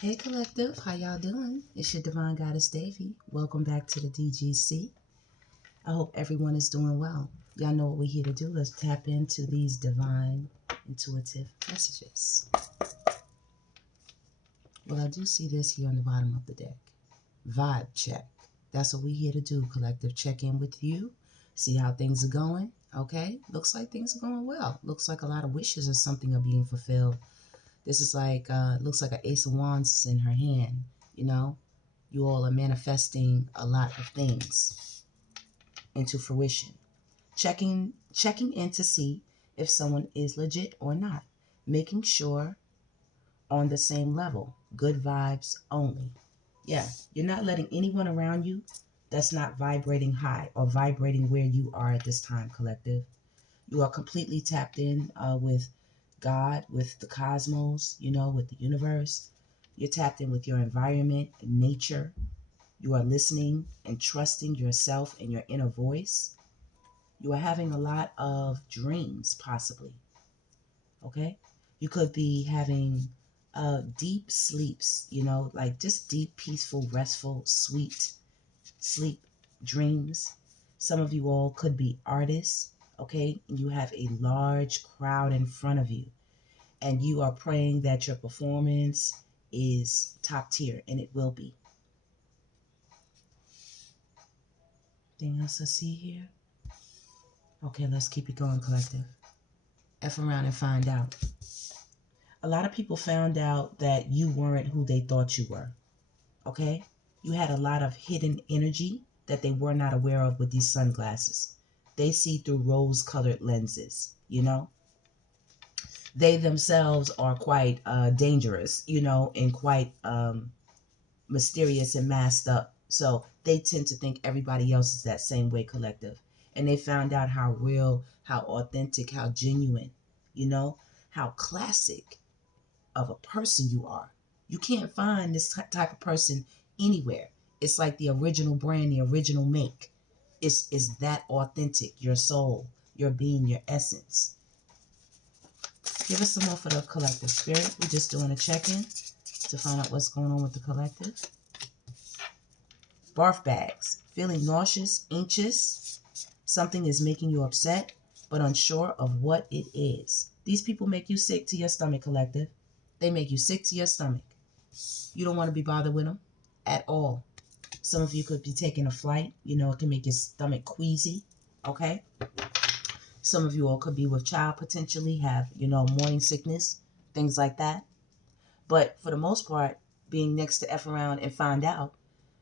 Hey collective, how y'all doing? It's your divine goddess Davy. Welcome back to the DGC. I hope everyone is doing well. Y'all know what we're here to do. Let's tap into these divine intuitive messages. Well, I do see this here on the bottom of the deck. Vibe check. That's what we're here to do, collective. Check in with you, see how things are going. Okay, looks like things are going well. Looks like a lot of wishes or something are being fulfilled. This is like, looks like an Ace of Wands in her hand, you know? You all are manifesting a lot of things into fruition. Checking in to see if someone is legit or not. Making sure on the same level. Good vibes only. Yeah, you're not letting anyone around you that's not vibrating high or vibrating where you are at this time, collective. You are completely tapped in with God, with the cosmos, with the universe. You're tapped in with your environment, nature. You are listening and trusting yourself and your inner voice. You are having a lot of dreams, possibly. Okay? You could be having deep sleeps, like just deep, peaceful, restful, sweet sleep dreams. Some of you all could be artists, okay? And you have a large crowd in front of you, and you are praying that your performance is top tier, and it will be. Anything else I see here? Okay, let's keep it going, collective. F around and find out. A lot of people found out that you weren't who they thought you were, okay? You had a lot of hidden energy that they were not aware of with these sunglasses. They see through rose-colored lenses, They themselves are quite dangerous, and quite mysterious and masked up. So they tend to think everybody else is that same way, collective. And they found out how real, how authentic, how genuine, how classic of a person you are. You can't find this type of person anywhere. It's like the original brand, the original make. It's that authentic, your soul, your being, your essence. Give us some more for the collective spirit. We're just doing a check-in to find out what's going on with the collective. Barf bags. Feeling nauseous, anxious. Something is making you upset, but unsure of what it is. These people make you sick to your stomach, collective. They make you sick to your stomach. You don't want to be bothered with them at all. Some of you could be taking a flight. It can make your stomach queasy, okay? Some of you all could be with child, potentially have, morning sickness, things like that. But for the most part, being next to F around and find out,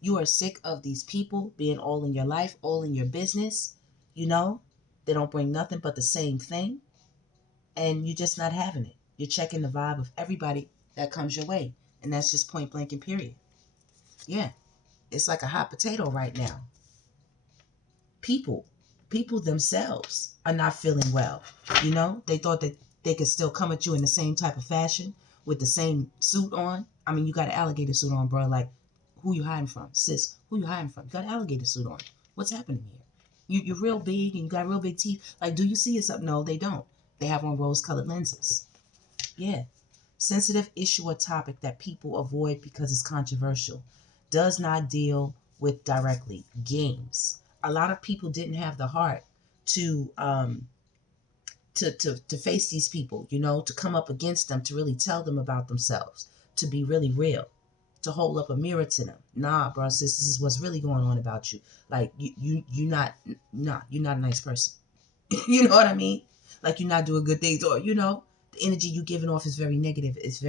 you are sick of these people being all in your life, all in your business. They don't bring nothing but the same thing. And you're just not having it. You're checking the vibe of everybody that comes your way. And that's just point blank and period. Yeah. It's like a hot potato right now. People themselves are not feeling well. They thought that they could still come at you in the same type of fashion with the same suit on. I mean, you got an alligator suit on, bro. Like, who you hiding from? Sis, who you hiding from? You got an alligator suit on. What's happening here? You're real big and you got real big teeth. Like, do you see it? Something? No, they don't. They have on rose-colored lenses. Yeah. Sensitive issue or topic that people avoid because it's controversial. Does not deal with directly. Games. A lot of people didn't have the heart to face these people, to come up against them, to really tell them about themselves, to be really real, to hold up a mirror to them. Nah, bro, sis, this is what's really going on about you. Like you're not a nice person. You know what I mean? Like you're not doing good things, or the energy you giving off is very negative. It's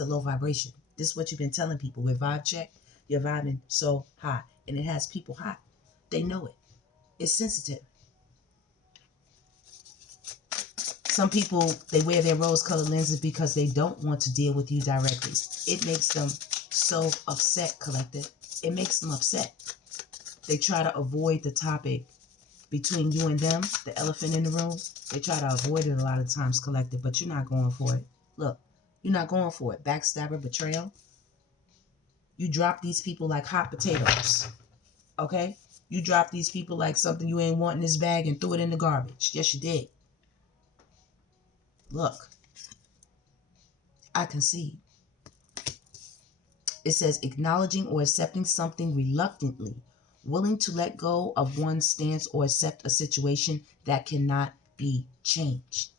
a low vibration. This is what you've been telling people with vibe check. You're vibing so high, and it has people hot. They know it. It's sensitive. Some people, they wear their rose-colored lenses because they don't want to deal with you directly. It makes them so upset, collective. It makes them upset. They try to avoid the topic between you and them, the elephant in the room. They try to avoid it a lot of times, collective, but you're not going for it. Look, you're not going for it. Backstabber, betrayal. You drop these people like hot potatoes, okay? You drop these people like something you ain't want in this bag and threw it in the garbage. Yes, you did. Look, I concede. It says acknowledging or accepting something reluctantly, willing to let go of one's stance or accept a situation that cannot be changed.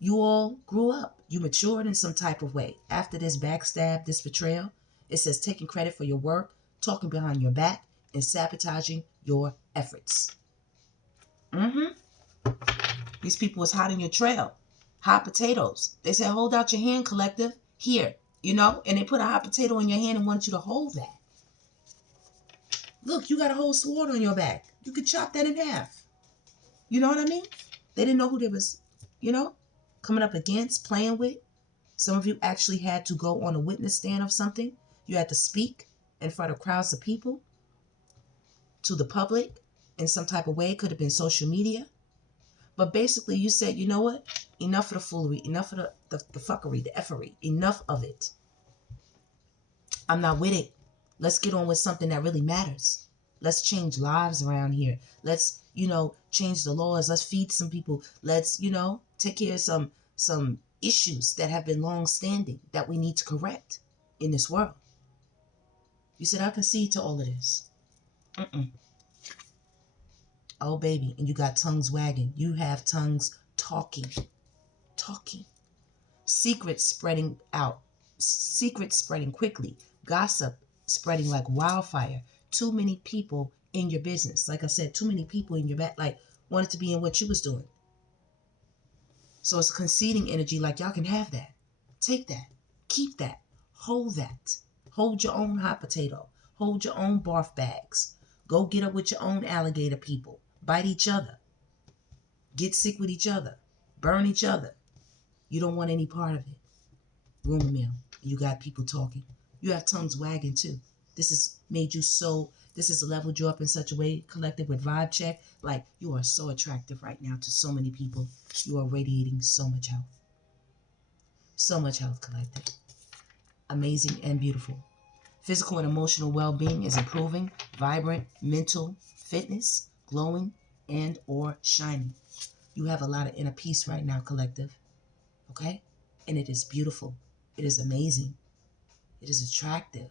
You all grew up. You matured in some type of way. After this backstab, this betrayal, it says taking credit for your work, talking behind your back, and sabotaging your efforts. These people was hot in your trail. Hot potatoes. They said, hold out your hand, collective. Here, and they put a hot potato in your hand and wanted you to hold that. Look, you got a whole sword on your back. You could chop that in half. You know what I mean? They didn't know who they was, coming up against, playing with. Some of you actually had to go on a witness stand of something. You had to speak in front of crowds of people, to the public, in some type of way. It could have been social media. But basically, you said, you know what? Enough of the foolery. Enough of the fuckery, the effery. Enough of it. I'm not with it. Let's get on with something that really matters. Let's change lives around here. Let's, change the laws. Let's feed some people. Let's, take care of some issues that have been long standing that we need to correct in this world. You said, I concede to all of this. Oh, baby. And you got tongues wagging. You have tongues talking. Secrets spreading out. Secrets spreading quickly. Gossip spreading like wildfire. Too many people in your business. Like I said, too many people in your back, like, wanted to be in what you was doing. So it's a conceding energy, like, y'all can have that. Take that. Keep that. Hold that. Hold your own hot potato. Hold your own barf bags. Go get up with your own alligator people. Bite each other. Get sick with each other. Burn each other. You don't want any part of it. Rumor mill. You got people talking. You have tongues wagging too. This has made you so, this has leveled you up in such a way, collected with vibe check. Like, you are so attractive right now to so many people. You are radiating so much health. So much health, collective. Amazing and beautiful. Physical and emotional well-being is improving. Vibrant mental fitness, glowing and or shining. You have a lot of inner peace right now, collective. Okay? And it is beautiful. It is amazing. It is attractive.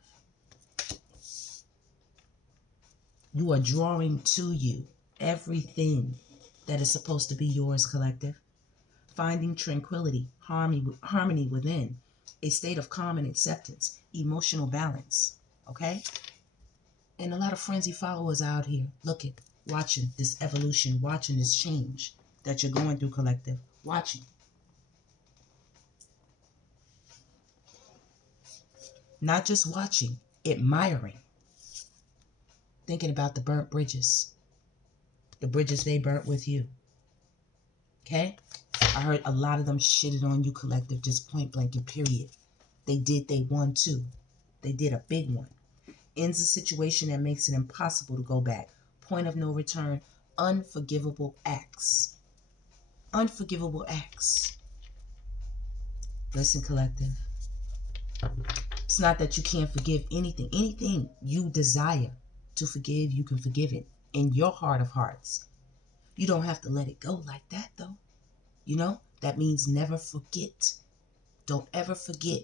You are drawing to you everything that is supposed to be yours, collective. Finding tranquility, harmony within, a state of calm and acceptance, emotional balance, okay? And a lot of frenzy followers out here looking, watching this evolution, watching this change that you're going through, collective, watching. Not just watching, admiring. Thinking about the burnt bridges. The bridges they burnt with you. Okay? I heard a lot of them shitted on you, collective, just point blank and period. They won too. They did a big one. Ends a situation that makes it impossible to go back. Point of no return. Unforgivable acts. Unforgivable acts. Listen, collective. It's not that you can't forgive anything. Anything you desire to forgive, you can forgive it in your heart of hearts. You don't have to let it go like that, though. That means never forget. Don't ever forget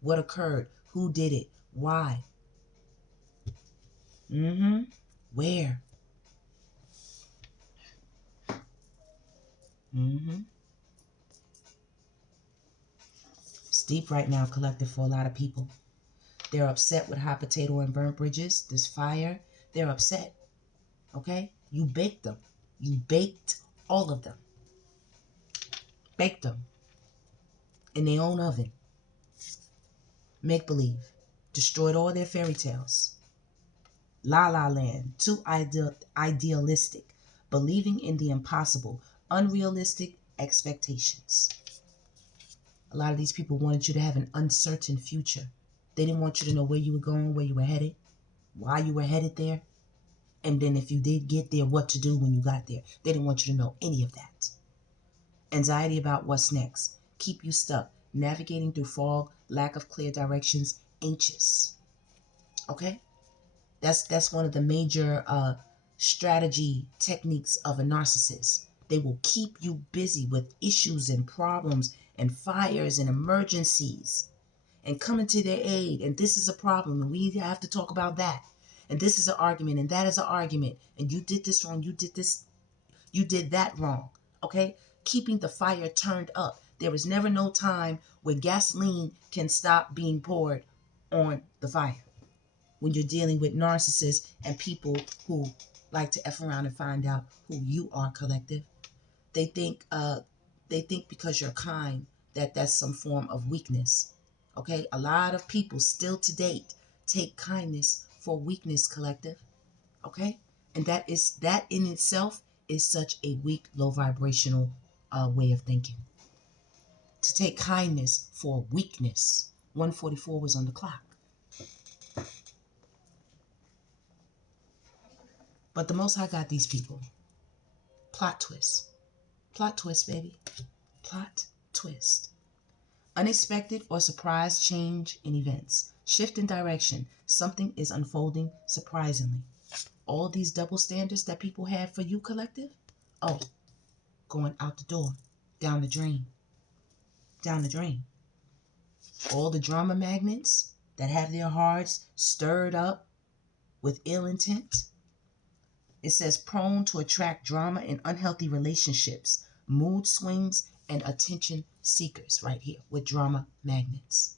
what occurred, who did it, why. Where. It's deep right now, collective, for a lot of people. They're upset with hot potato and burnt bridges, this fire. They're upset. Okay? You baked them. You baked all of them. Baked them in their own oven. Make believe. Destroyed all their fairy tales. La la land. Too idealistic. Believing in the impossible. Unrealistic expectations. A lot of these people wanted you to have an uncertain future. They didn't want you to know where you were going, where you were headed, why you were headed there. And then if you did get there, what to do when you got there. They didn't want you to know any of that. Anxiety about what's next. Keep you stuck. Navigating through fog, lack of clear directions, anxious. Okay? That's one of the major strategy techniques of a narcissist. They will keep you busy with issues and problems and fires and emergencies. and coming to their aid, and this is a problem, and we have to talk about that, and this is an argument, and that is an argument, and you did this wrong, you did this, you did that wrong, okay? Keeping the fire turned up. There is never no time where gasoline can stop being poured on the fire. When you're dealing with narcissists and people who like to F around and find out who you are, collective. They think because you're kind that that's some form of weakness. Okay? A lot of people still to date take kindness for weakness, collective. Okay? And that in itself is such a weak, low vibrational way of thinking. To take kindness for weakness. 144 was on the clock. But the Most High got these people. Plot twist. Plot twist, baby. Plot twist. Unexpected or surprise change in events. Shift in direction. Something is unfolding surprisingly. All these double standards that people had for you, collective, oh, going out the door. Down the drain. Down the drain. All the drama magnets that have their hearts stirred up with ill intent. It says prone to attract drama in unhealthy relationships, mood swings, and attention seekers right here with drama magnets.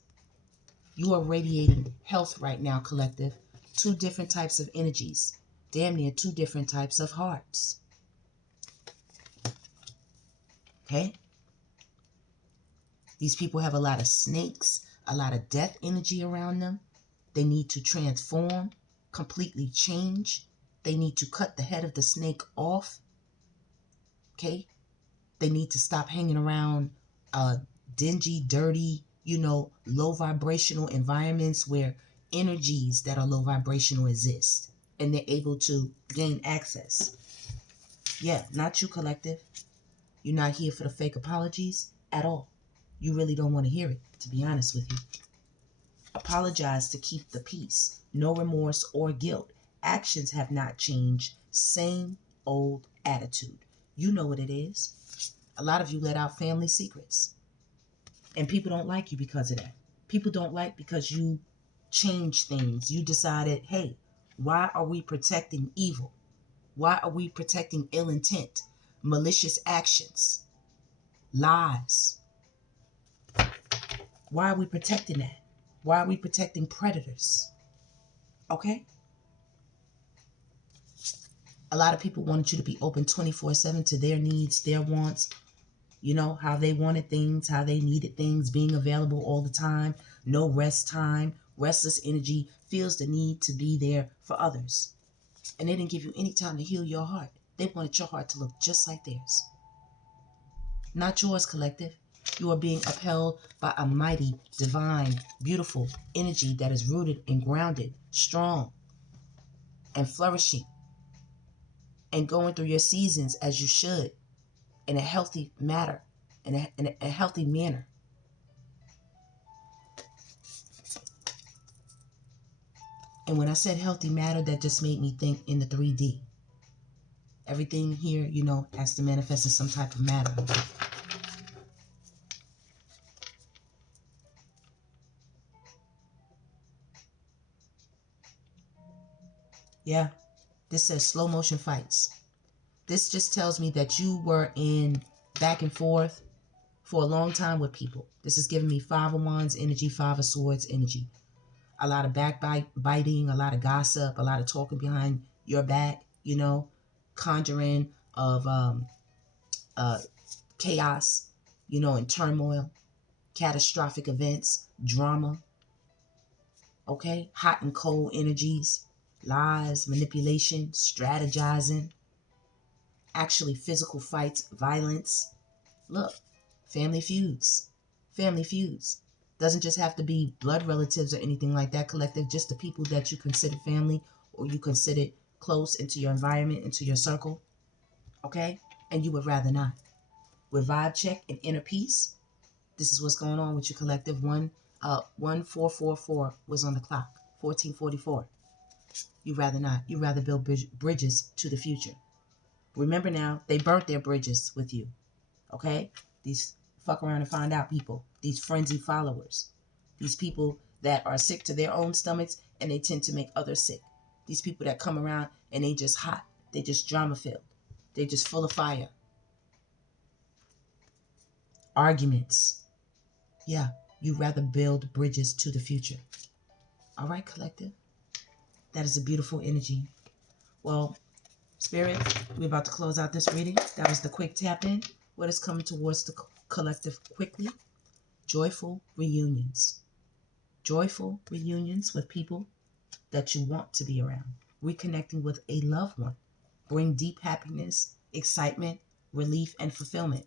You are radiating health right now, collective. 2 different types of energies. Damn near 2 different types of hearts. Okay? These people have a lot of snakes, a lot of death energy around them. They need to transform, completely change. They need to cut the head of the snake off. Okay? They need to stop hanging around dingy, dirty, low vibrational environments where energies that are low vibrational exist and they're able to gain access. Yeah, not you, collective. You're not here for the fake apologies at all. You really don't want to hear it, to be honest with you. Apologize to keep the peace. No remorse or guilt. Actions have not changed. Same old attitude. You know what it is. A lot of you let out family secrets. And people don't like you because of that. People don't like because you changed things. You decided, hey, why are we protecting evil? Why are we protecting ill intent, malicious actions, lies? Why are we protecting that? Why are we protecting predators? Okay? A lot of people wanted you to be open 24/7 to their needs, their wants, how they wanted things, how they needed things, being available all the time, no rest time, restless energy, feels the need to be there for others. And they didn't give you any time to heal your heart. They wanted your heart to look just like theirs. Not yours, collective. You are being upheld by a mighty, divine, beautiful energy that is rooted and grounded, strong, and flourishing, and going through your seasons as you should, in a healthy manner, in a healthy manner. And when I said healthy matter, that just made me think in the 3D. Everything here, has to manifest in some type of matter. Yeah, this says slow motion fights. This just tells me that you were in back and forth for a long time with people. This is giving me 5 of Wands energy, 5 of Swords energy. A lot of backbiting, a lot of gossip, a lot of talking behind your back, conjuring of chaos, and turmoil, catastrophic events, drama, okay? Hot and cold energies, lies, manipulation, strategizing, actually physical fights, violence. Look, family feuds. Family feuds. Doesn't just have to be blood relatives or anything like that, collective. Just the people that you consider family or you consider close into your environment, into your circle. Okay? And you would rather not. With vibe check and inner peace, this is what's going on with your collective. 1444 was on the clock. 1444. You'd rather not. You'd rather build bridges to the future. Remember now, they burnt their bridges with you. Okay? These fuck around and find out people. These frenzied followers. These people that are sick to their own stomachs and they tend to make others sick. These people that come around and they just hot. They just drama filled. They just full of fire. Arguments. Yeah, you rather build bridges to the future. All right, collective. That is a beautiful energy. Well, Spirit, we're about to close out this reading. That was the quick tap in. What is coming towards the collective quickly? Joyful reunions. Joyful reunions with people that you want to be around. Reconnecting with a loved one. Bring deep happiness, excitement, relief, and fulfillment.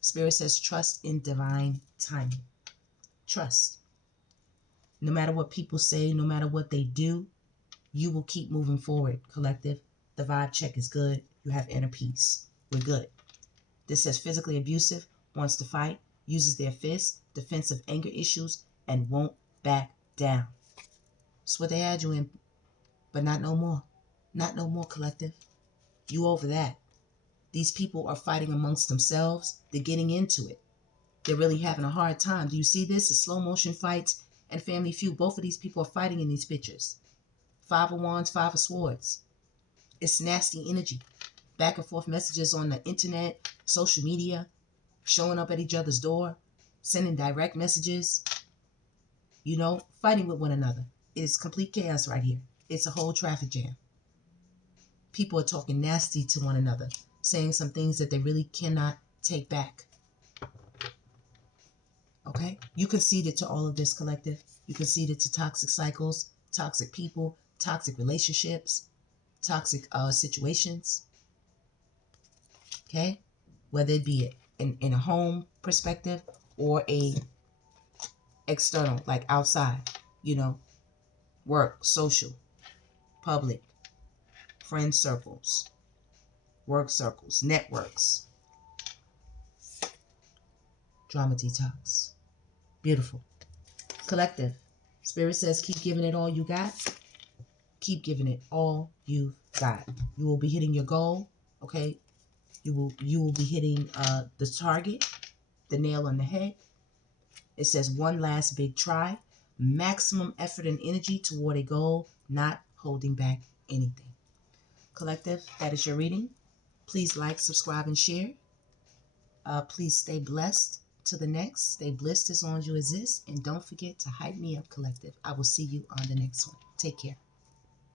Spirit says trust in divine timing. Trust. No matter what people say, no matter what they do, you will keep moving forward, collective. The vibe check is good. You have inner peace. We're good. This says physically abusive, wants to fight, uses their fists, defensive anger issues, and won't back down. That's what they had you in, but not no more. Not no more, collective. You over that. These people are fighting amongst themselves. They're getting into it. They're really having a hard time. Do you see this? It's slow motion fights and Family Feud. Both of these people are fighting in these pictures. 5 of Wands, 5 of Swords. It's nasty energy. Back and forth messages on the internet, social media, showing up at each other's door, sending direct messages, fighting with one another. It is complete chaos right here. It's a whole traffic jam. People are talking nasty to one another, saying some things that they really cannot take back. Okay? You conceded to all of this, collective. You conceded to toxic cycles, toxic people, toxic relationships, toxic situations. Okay? Whether it be in a home perspective or a external, like outside, work, social, public, friend circles, work circles, networks. Drama detox. Beautiful. Collective. Spirit says keep giving it all you got. Keep giving it all you've got. You will be hitting your goal, okay? You will be hitting the target, the nail on the head. It says one last big try, maximum effort and energy toward a goal, not holding back anything. Collective, that is your reading. Please like, subscribe, and share. Please stay blessed to the next. Stay blessed as long as you exist. And don't forget to hype me up, collective. I will see you on the next one. Take care.